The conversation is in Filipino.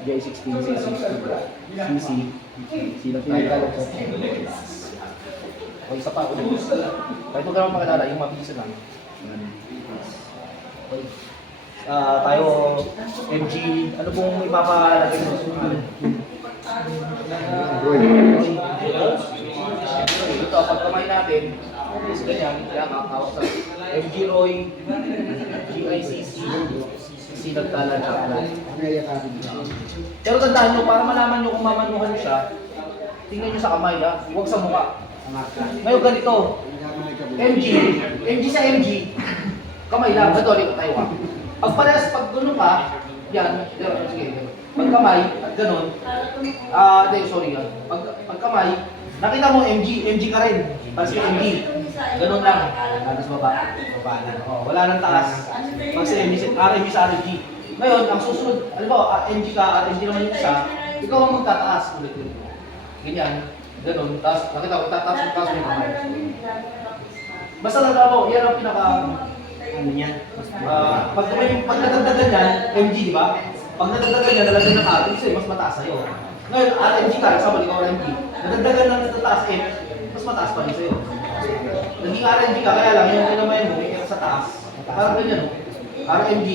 J16, CC, silang tayo. O isa pa ulit. Kahit huwag ka naman makilala, yung mabisa lang. Okay. Tayo, MG, ano pong ipapalagay mo? Ito, pag kamay natin, is ganyan, kaya makakawak sa MG Roy, GICC, Sinagtala, Chocolate. Pero tandaan nyo, para malaman nyo kung mamanuhan nyo siya, tingnan nyo sa kamay, ha? Huwag sa mukha. Ngayon ganito, MG sa MG, kamay lang, ito, likot tayo ka. Pag parehas, pag gano'n ka, yan, sige, pag kamay, at gano'n, sorry yan, pag kamay, nakita mo MG ka rin, parang si MG, gano'n lang, tapos baba na, wala nang taas, pag si MG, RMG sa RMG. Ngayon, ang susunod, alam mo, MG ka, RMG naman yung isa, ikaw ang magtataas ulit yun. Ganyan, gano'n, tapos nakita ko, tataas mo yung kamay. Basta nagkamo, yan ang pinaka, ano yan? Pag nadagdagan yan, MG, di ba? Pag nadagdagan yan, nalagyan ng R, kasi mas mataas sa'yo. Ngayon, RMG ka, kasama ikaw RMG. Nadagdagan ng tataas F, mas mataas pa rin sa'yo. Naging RMG ka, kaya lang, yung kinamayan mo, may F sa taas. Parang ganyan, RMG.